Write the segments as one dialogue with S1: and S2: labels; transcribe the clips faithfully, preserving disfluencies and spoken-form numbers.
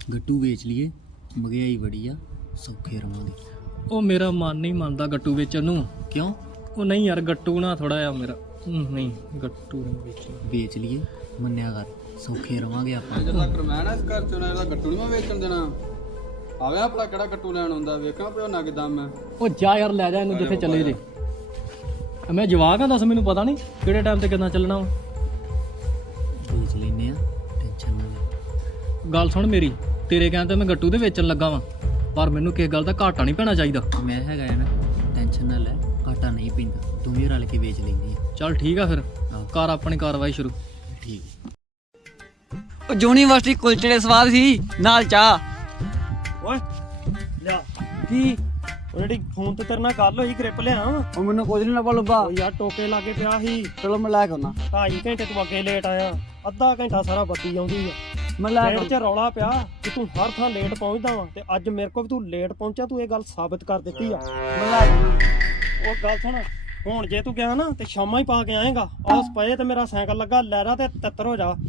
S1: ਗੱਟੂ ਵੇਚ ਲਈਏ, ਮਹਿੰਗਾਈ ਬੜੀ ਆ, ਸੌਖੇ ਰਵਾਂਗੇ।
S2: ਉਹ ਮੇਰਾ ਮਨ ਨਹੀਂ ਮੰਨਦਾ ਗੱਟੂ ਵੇਚਣ ਨੂੰ।
S1: ਕਿਉਂ?
S2: ਉਹ ਨਹੀਂ ਯਾਰ, ਗੱਟੂ ਨਾ ਥੋੜਾ ਜਿਹਾ ਮੇਰਾ ਹਮ, ਨਹੀਂ ਗੱਟੂ ਨਹੀਂ ਵੇਚਣਾ।
S1: ਵੇਚ ਲਈਏ, ਮੰਨਿਆ ਕਰ, ਸੌਖੇ ਰਵਾਂਗੇ ਆਪਾਂ।
S3: ਜਦੋਂ ਕਰਮੈਨ ਇਸ ਘਰ ਚੋਂ ਇਹਦਾ ਗੱਟੂ ਨਹੀਂ ਮੈਂ ਵੇਚਣ ਦੇਣਾ। ਆਵੇ ਆਪਣਾ ਕਿਹੜਾ ਗੱਟੂ ਲੈਣ ਆਉਂਦਾ, ਵੇਖਾਂ ਪਿਓ ਨਾ ਕਿਦਾਂ ਮੈਂ।
S2: ਉਹ ਜਾ ਯਾਰ, ਲੈ ਜਾ ਇਹਨੂੰ ਜਿੱਥੇ ਚੱਲੇ ਜੇ। ਮੈਂ ਜਵਾਕ ਆ, ਦੱਸ ਮੈਨੂੰ ਪਤਾ ਨਹੀਂ ਕਿਹੜੇ ਟਾਈਮ ਤੇ ਕਿੱਦਾਂ ਚੱਲਣਾ ਵਾ।
S1: ਵੇਚ ਲੈਨੇ ਆ, ਟੈਨਸ਼ਨ ਨਾ ਲੈ।
S2: ਗੱਲ ਸੁਣ ਮੇਰੀ, ਤੇਰੇ ਕਹਿਣ ਤੇ ਮੈਂ ਗੱਟੂ ਦੇ ਵੇਚਣ ਲੱਗਾ ਵਾਂ, ਪਰ ਮੈਨੂੰ ਕਿਸੇ ਗੱਲ ਦਾ ਘਾਟਾ ਨਹੀਂ ਪੈਣਾ ਚਾਹੀਦਾ।
S1: ਮੈਂ ਹੈਗਾ ਆ ਨਾ, ਟੈਨਸ਼ਨ ਨਾ ਲੈ, ਘਾਟਾ ਨਹੀਂ ਪੈਂਦਾ, ਦੋਵੇਂ ਰਲ ਕੇ ਵੇਚ ਲੈਨੇ ਆ।
S2: ਚੱਲ ਠੀਕ ਆ, ਫਿਰ ਕਰ ਆਪਣੀ ਕਾਰਵਾਈ ਸ਼ੁਰੂ।
S1: ਠੀਕ।
S4: ਉਹ ਯੂਨੀਵਰਸਿਟੀ ਕੁਲਚੇ ਦੇ ਸਵਾਦ ਸੀ ਨਾਲ ਚਾਹ।
S5: ਓਏ ਲਿਆ
S4: ਕੀ
S5: ਉਹ ਜਿਹੜੀ ਫੋਨ ਤੇ ਤੇਰੇ ਨਾਲ ਗੱਲ ਹੋਈ ਗ੍ਰਿਪ ਲਿਆ ਵਾ।
S4: ਉਹ ਮੈਨੂੰ ਕੁਝ ਨਹੀਂ ਲੱਭਾ ਲੱਭਾ।
S5: ਉਹ ਯਾਰ ਟੋਕੇ ਲਾਗੇ ਪਿਆ ਸੀ।
S4: ਚਲੋ ਮੈਂ ਲੈ ਕੇ ਆਉਣਾ।
S5: ਢਾਈ ਘੰਟੇ ਤੂੰ ਅੱਗੇ ਲੇਟ ਆਇਆ, ਅੱਧਾ ਘੰਟਾ ਸਾਰਾ ਬੱਤੀ ਆਉਂਦੀ ਆ।
S4: ਮੈਂ ਲੈ
S5: ਲੇਟ
S4: ਕੇ
S5: ਚ ਰੌਲਾ ਪਿਆ ਕਿ ਤੂੰ ਹਰ ਥਾਂ ਲੇਟ ਪਹੁੰਚਦਾ ਵਾ, ਤੇ ਅੱਜ ਮੇਰੇ ਕੋਲ ਵੀ ਤੂੰ ਲੇਟ ਪਹੁੰਚਿਆ, ਤੂੰ ਇਹ ਗੱਲ ਸਾਬਿਤ ਕਰ ਦਿੱਤੀ ਆ।
S4: ਮੈਂ ਲੈ ਕੇ ਆਉਣਾ।
S5: ਉਹ ਗੱਲ ਸੁਣ, ਹੁਣ ਜੇ ਤੂੰ ਗਿਆ ਨਾ ਤੇ ਸ਼ਾਮਾਂ ਹੀ ਪਾ ਕੇ ਆਏਗਾ। ਆਸ ਪਏ ਤੇ ਮੇਰਾ ਸਾਈਕਲ ਲੱਗਾ ਲੈਰਾ ਤੇ ਤਿੱਤਰ ਹੋ ਜਾ।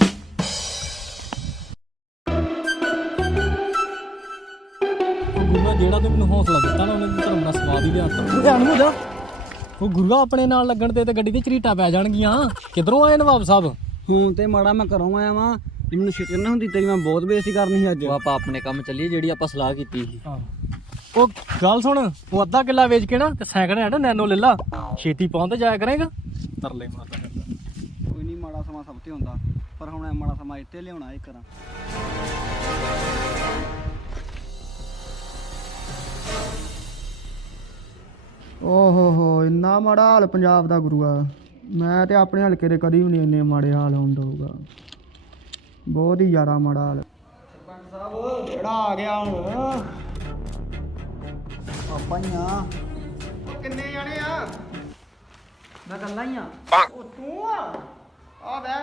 S2: ਗੁਰੂਆ ਜਿਹੜਾ ਤੂੰ ਮੈਨੂੰ ਹੌਸਲਾ ਦਿੱਤਾ ਨਾ, ਉਹਨੇ ਧਰਮ ਨਾਲ ਸਵਾਦ ਹੀ ਲਿਆਤਾ। ਧਿਆਨ ਹੋ ਜਾ। ਉਹ ਗੁਰੂਆ ਆਪਣੇ ਨਾਲ ਲੱਗਣ ਤੇ ਤੇ ਗੱਡੀ ਤੇ ਝਰੀਟਾਂ ਪੈ ਜਾਣਗੀਆਂ। ਕਿੱਧਰੋਂ ਆਏ ਨਵਾਬ ਸਾਹਿਬ?
S4: ਹੁਣ ਤੇ ਮਾੜਾ ਮੈਂ ਘਰੋਂ ਆਇਆ ਵਾਂ, ਜੇ ਮੈਨੂੰ ਸ਼ਿਕਰ ਨਾ ਹੁੰਦੀ ਤੇਰੀ ਮੈਂ ਬਹੁਤ ਬੇਇੱਜ਼ਤੀ ਕਰਨੀ ਸੀ ਅੱਜ।
S1: ਉਹ ਆਪਾਂ ਆਪਣੇ ਕੰਮ ਚੱਲੀਏ, ਜਿਹੜੀ ਆਪਾਂ ਸਲਾਹ ਕੀਤੀ ਸੀ।
S2: ਹਾਂ, ਉਹ ਗੱਲ ਸੁਣ, ਉਹ ਅੱਧਾ ਕਿੱਲਾ ਵੇਚ ਕੇ ਨਾ ਤੇ ਸਾਈਕਲ ਹੈ ਨਾ ਨੈਨੋ ਲੈ ਲਾ, ਛੇਤੀ ਪਹੁੰਚ ਤੇ ਜਾਇਆ ਕਰੇਗਾ। ਤਰਲੇ ਮਾਰਦਾ ਫਿਰਦਾ।
S4: ਕੋਈ ਨਹੀਂ, ਮਾੜਾ ਸਮਾਂ ਸਭ ਤੇ ਹੁੰਦਾ, ਪਰ ਹੁਣ ਇਹ ਮਾੜਾ ਸਮਾਂ ਇੱਥੇ ਲਿਆਉਣਾ ਇਹ ਕਰਾਂ।
S6: ਓ ਹੋ ਹੋ, ਇੰਨਾ ਮਾੜਾ ਹਾਲ ਪੰਜਾਬ ਦਾ ਗੁਰੂਆ। ਮੈਂ ਤੇ ਆਪਣੇ ਹਲਕੇ ਦੇ ਕਦੀ ਵੀ ਨਹੀਂ ਇੰਨੇ ਮਾੜੇ ਹਾਲ ਹੋਣ ਦਊਗਾ। ਬਹੁਤ ਹੀ ਜ਼ਿਆਦਾ ਮਾੜਾ ਹਾਲ।
S5: ਸਰਪੰਚ ਸਾਹਿਬ ਜਿਹੜਾ ਆ ਗਿਆ ਹੁਣ।
S4: ਆਪਾਂ ਹੀ ਆ।
S5: ਉਹ ਕਿੰਨੇ ਜਾਣੇ ਆ?
S4: ਮੈਂ ਕੱਲਾ ਹੀ ਆ।
S5: ਉਹ ਤੂੰ ਆ? ਆ ਬੈ।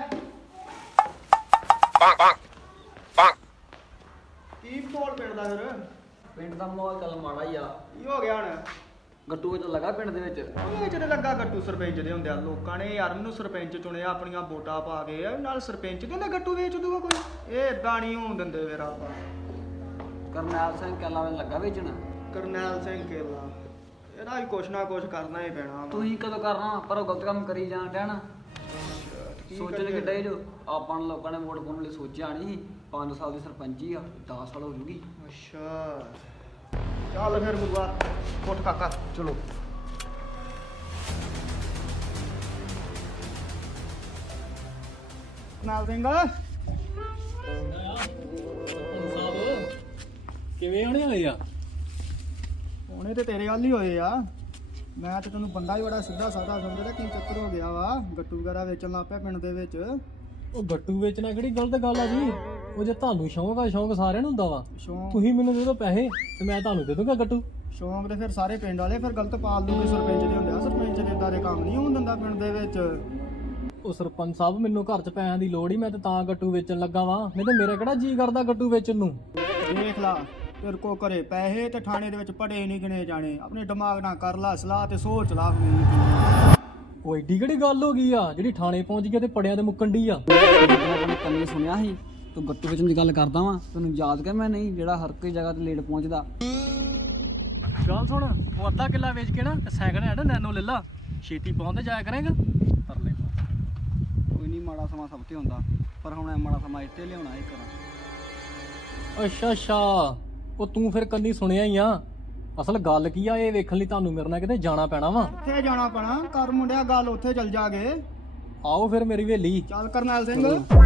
S5: ਕੀ ਬੋਲ ਪਿੰਡ ਦਾ ਫਿਰ?
S4: ਪਿੰਡ ਦਾ ਮਾਹੌਲ ਚੱਲ ਮਾੜਾ ਹੀ ਆ।
S5: ਕੀ ਹੋ ਗਿਆ ਹੁਣ?
S4: ਗੱਟੂ ਵਿੱਚ ਲੱਗਾ ਪਿੰਡ ਦੇ ਵਿੱਚ।
S5: ਇਹ ਜਿਹੜੇ ਲੱਗਾ ਗੱਟੂ ਸਰਪੰਚ ਦੇ ਹੁੰਦੇ ਆ, ਲੋਕਾਂ ਨੇ ਯਾਰ ਮੈਨੂੰ ਸਰਪੰਚ ਚੁਣਿਆ ਆਪਣੀਆਂ ਵੋਟਾਂ ਪਾ ਕੇ, ਨਾਲ ਸਰਪੰਚ ਦੇ ਹੁੰਦੇ ਗੱਟੂ ਵੇਚ ਦੂਗਾ ਕੋਈ। ਇਹ ਏਦਾਂ ਨਹੀਂ ਹੋਣ ਦਿੰਦੇ ਫਿਰ ਆਪਾਂ।
S4: ਕਰਨੈਲ ਸਿੰਘ ਕੈਲਾ ਵਿੱਚ ਲੱਗਾ ਵੇਚਣ।
S5: ਕਰਨੈਲ ਸਿੰਘ ਕੇਲਾ, ਇਹਦਾ ਵੀ ਕੁਛ ਨਾ ਕੁਛ ਕਰਨਾ ਹੀ ਪੈਣਾ ਵਾ।
S4: ਤੁਸੀਂ ਕਦੋਂ ਕਰਨਾ? ਪਰ ਉਹ ਗਲਤ ਕੰਮ ਕਰੀ ਜਾਣ ਡਿਆ ਨਾ।
S5: ਕੀ
S4: ਸੋਚਣ
S5: ਕਰੀਏ?
S4: ਕਿ ਡੇ ਜੋ ਆਪਾਂ ਨੂੰ ਲੋਕਾਂ ਨੇ ਵੋਟ ਪਾਉਣ ਲਈ ਸੋਚਿਆ ਨਹੀਂ। ਪੰਜ ਸਾਲ ਦੀ ਸਰਪੰਚੀ ਆ, ਦਸ ਸਾਲ ਹੋ ਜੂਗੀ।
S5: ਅੱਛਾ ਚੱਲ ਫਿਰ ਗੁਰੂਆ, ਉੱਠ ਕਾਕਾ ਚਲੋ। ਨਾਲ ਸਿੰਘ
S2: ਕਿਵੇਂ ਆਣੇ ਹੋਏ ਆ?
S6: ਹੁਣੇ ਤੇ ਤੇਰੇ ਵੱਲ ਹੀ ਹੋਏ ਆ। ਮੈਂ ਤੇ ਤੈਨੂੰ ਬੰਦਾ ਹੀ ਬੜਾ ਸਿੱਧਾ ਸਾਦਾ ਸਮਝਦਾ, ਕੀ ਚੱਕਰ ਹੋ ਗਿਆ ਵਾ? ਗੱਟੂ ਵਗੈਰਾ ਵੇਚਣ ਲੱਗ ਪਿਆ ਪਿੰਡ ਦੇ ਵਿੱਚ।
S2: ਉਹ ਗੱਟੂ ਵੇਚਣਾ ਕਿਹੜੀ ਗਲਤ ਗੱਲ ਆ ਜੀ? ਉਹ ਜੇ ਤੁਹਾਨੂੰ ਸ਼ੌਂਕ ਆ, ਸ਼ੌਂਕ ਸਾਰਿਆਂ ਨੂੰ ਹੁੰਦਾ ਵਾ।
S6: ਸ਼ੌਂਕ
S2: ਤੁਸੀਂ ਮੈਨੂੰ ਦੇ ਦਿਓ ਪੈਸੇ ਤੇ ਮੈਂ ਤੁਹਾਨੂੰ ਦੇ ਦੂੰਗਾ ਗੱਟੂ।
S6: ਸ਼ੌਂਕ ਤੇ ਫਿਰ ਸਾਰੇ ਪਿੰਡ ਵਾਲੇ ਫਿਰ ਗਲਤ ਪਾਲ ਦੂਗੇ। ਸਰਪੰਚ ਦੇ ਹੁੰਦੇ ਆ, ਸਰਪੰਚ ਦੇ ਇਦਾਂ ਦੇ ਕੰਮ ਨਹੀਂ ਹੋਣ ਦਿੰਦਾ ਪਿੰਡ ਦੇ ਵਿੱਚ।
S2: ਉਹ ਸਰਪੰਚ ਸਾਹਿਬ, ਮੈਨੂੰ ਘਰ 'ਚ ਪੈਸਿਆਂ ਦੀ ਲੋੜ ਹੀ, ਮੈਂ ਤੇ ਤਾਂ ਗੱਟੂ ਵੇਚਣ ਲੱਗਾ ਵਾਂ, ਨਹੀਂ ਤੇ ਮੇਰਾ ਕਿਹੜਾ ਜੀ ਕਰਦਾ ਗੱਟੂ ਵੇਚਣ ਨੂੰ।
S6: ਦੇਖ ਲਾ, ਤੇਰੇ ਕੋ ਘਰੇ ਪੈਸੇ ਤੇ ਥਾਣੇ ਦੇ ਵਿੱਚ ਪੜੇ ਨਹੀਂ ਗਿਣੇ ਜਾਣੇ। ਆਪਣੇ ਦਿਮਾਗ ਨਾਲ ਕਰ ਲਾ ਸਲਾਹ ਤੇ ਸੋਚ ਲਾ।
S2: ਉਹ ਏਡੀ ਕਿਹੜੀ ਗੱਲ ਹੋ ਗਈ ਆ ਜਿਹੜੀ ਥਾਣੇ ਪਹੁੰਚ ਗਿਆ ਤੇ ਪੜਿਆਂ ਤੇ ਮੁੱਕਣ ਡਈ ਆ?
S4: ਮੈਂ ਕੰਨੀ ਸੁਣਿਆ ਸੀ ਤੂੰ ਗੱਟੂ ਵੇਚਣ ਦੀ ਗੱਲ ਕਰਦਾ ਵਾਂ। ਤੈਨੂੰ ਯਾਦ ਕਰ ਮੈਂ ਨਹੀਂ ਜਿਹੜਾ ਹਰ ਕੋਈ ਜਗ੍ਹਾ ਤੇ ਲੇਟ ਪਹੁੰਚਦਾ।
S2: ਗੱਲ ਸੁਣ, ਉਹ ਅੱਧਾ ਕਿੱਲਾ ਵੇਚ ਕੇ ਨਾ ਤੇ ਸਾਈਕਲ ਹੈ ਨਾ ਨੈਨੋ ਲੈ ਲਾ, ਛੇਤੀ ਪਹੁੰਚ ਤੇ ਜਾਇਆ ਕਰੇਗਾ। ਤਰਲੇ ਮਾਰਦਾ।
S4: ਕੋਈ ਨਹੀਂ, ਮਾੜਾ ਸਮਾਂ ਸਭ ਤੇ ਹੁੰਦਾ, ਪਰ ਹੁਣ ਇਹ ਮਾੜਾ ਸਮਾਂ ਇੱਥੇ ਲਿਆਉਣਾ ਇਹ ਕਰਾਂ।
S2: ਅੱਛਾ ਅੱਛਾ, ਉਹ ਤੂੰ ਫਿਰ ਕੰਨੀ ਸੁਣਿਆ ਹੀ ਆ। ਅਸਲ ਗੱਲ ਕੀ ਆ, ਇਹ ਵੇਖਣ ਲਈ ਤੁਹਾਨੂੰ ਮੇਰੇ ਨਾਲ ਕਿਤੇ ਜਾਣਾ ਪੈਣਾ ਵਾ।
S6: ਉੱਥੇ ਜਾਣਾ ਪੈਣਾ, ਕਰ ਮੁੰਡਿਆ ਗੱਲ, ਉੱਥੇ ਚੱਲ ਜਾਗੇ।
S2: ਆਓ ਫਿਰ ਮੇਰੀ ਹਵੇਲੀ।
S6: ਚੱਲ ਕਰਨੈਲ ਸਿੰਘ।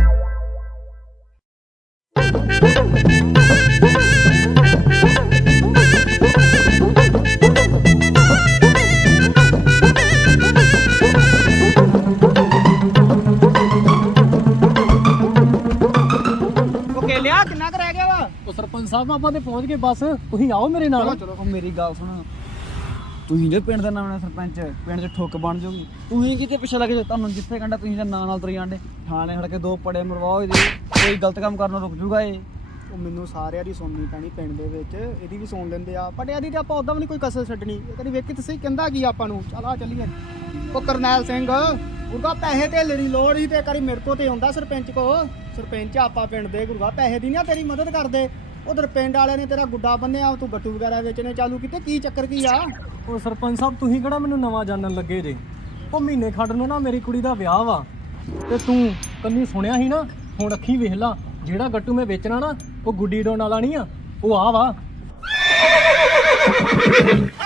S5: ਉਹ ਕੇਲਿਆ ਕਿੰਨਾ ਕੁ ਰਹਿ ਗਿਆ ਵਾ?
S2: ਉਹ ਸਰਪੰਚ ਸਾਹਿਬ, ਆਪਾਂ ਤੇ ਪਹੁੰਚ ਗਏ, ਬਸ ਤੁਸੀਂ ਆਓ ਮੇਰੇ ਨਾਲ।
S4: ਚਲੋ ਉਹ ਮੇਰੀ ਗੱਲ ਸੁਣ, ਤੁਸੀਂ ਜੋ ਪਿੰਡ ਦਾ ਨਵਾਂ ਸਰਪੰਚ, ਪਿੰਡ 'ਚ ਠੁੱਕ ਬਣ ਜਾਊਗੀ। ਤੁਸੀਂ ਕਿਤੇ ਪਿੱਛੇ ਲੱਗ ਜਾਓ, ਤੁਹਾਨੂੰ ਜਿੱਥੇ ਕੰਡਾ ਤੁਸੀਂ ਤਾਂ ਨਾਂ ਨਾਲ ਤੁਰ ਜਾਂਦੇ। ਥਾਣੇ ਖੜ ਕੇ ਦੋ ਪੜੇ ਮਰਵਾਓ ਇਹਦੇ, ਕੋਈ ਗਲਤ ਕੰਮ ਕਰਨੋਂ ਰੁਕ ਜੂਗਾ ਇਹ।
S6: ਉਹ ਮੈਨੂੰ ਸਾਰਿਆਂ ਦੀ ਸੁਣਨੀ ਪੈਣੀ ਪਿੰਡ ਦੇ ਵਿੱਚ, ਇਹਦੀ ਵੀ ਸੁਣ ਲੈਂਦੇ ਆ, ਪਰ ਇਹਦੀ ਤੇ ਆਪਾਂ ਉਦਾਂ ਵੀ ਨਹੀਂ ਕੋਈ ਕਸਰ ਛੱਡਣੀ। ਇਹ ਕਦੀ ਵੇਖੀ ਤੁਸੀਂ ਕਹਿੰਦਾ ਕੀ ਆਪਾਂ ਨੂੰ, ਚੱਲ ਆ ਚੱਲੀਏ। ਉਹ ਕਰਨੈਲ ਸਿੰਘ ਗੁਰਗਾ ਪੈਸੇ ਧੇਲੇ ਦੀ ਲੋੜ ਸੀ ਤੇ ਕਰੀ ਮੇਰੇ ਕੋ ਤੇ ਆਉਂਦਾ ਸਰਪੰਚ ਕੋ, ਸਰਪੰਚ ਆਪਾਂ ਪਿੰਡ ਦੇ ਗੁਰਗਾ, ਪੈਸੇ ਦੀ ਨਾ ਤੇਰੀ ਮਦਦ ਕਰਦੇ। ਉਧਰ ਪਿੰਡ ਵਾਲਿਆਂ ਨੇ ਤੇਰਾ ਗੁੱਡਾ ਬੰਨਿਆ, ਤੂੰ ਗੱਟੂ ਵਗੈਰਾ ਵੇਚਣੇ ਚਾਲੂ ਕੀਤੇ, ਕੀ ਚੱਕਰ ਕੀ ਆ?
S2: ਉਹ ਸਰਪੰਚ ਸਾਹਿਬ ਤੁਸੀਂ ਕਿਹੜਾ ਮੈਨੂੰ ਨਵਾਂ ਜਾਣਨ ਲੱਗੇ ਜੇ? ਉਹ ਮਹੀਨੇ ਖੱਡ ਨੂੰ ਨਾ ਮੇਰੀ ਕੁੜੀ ਦਾ ਵਿਆਹ ਵਾ, ਤੇ ਤੂੰ ਕੰਨੀ ਸੁਣਿਆ ਸੀ ਨਾ, ਹੁਣ ਅੱਖੀ ਵੇਖ ਲਾ, ਜਿਹੜਾ ਗੱਟੂ ਮੈਂ ਵੇਚਣਾ ਨਾ ਉਹ ਗੁੱਡੀ ਡੋਨ ਵਾਲਾ ਨਹੀਂ ਆ, ਉਹ ਆ ਵਾ।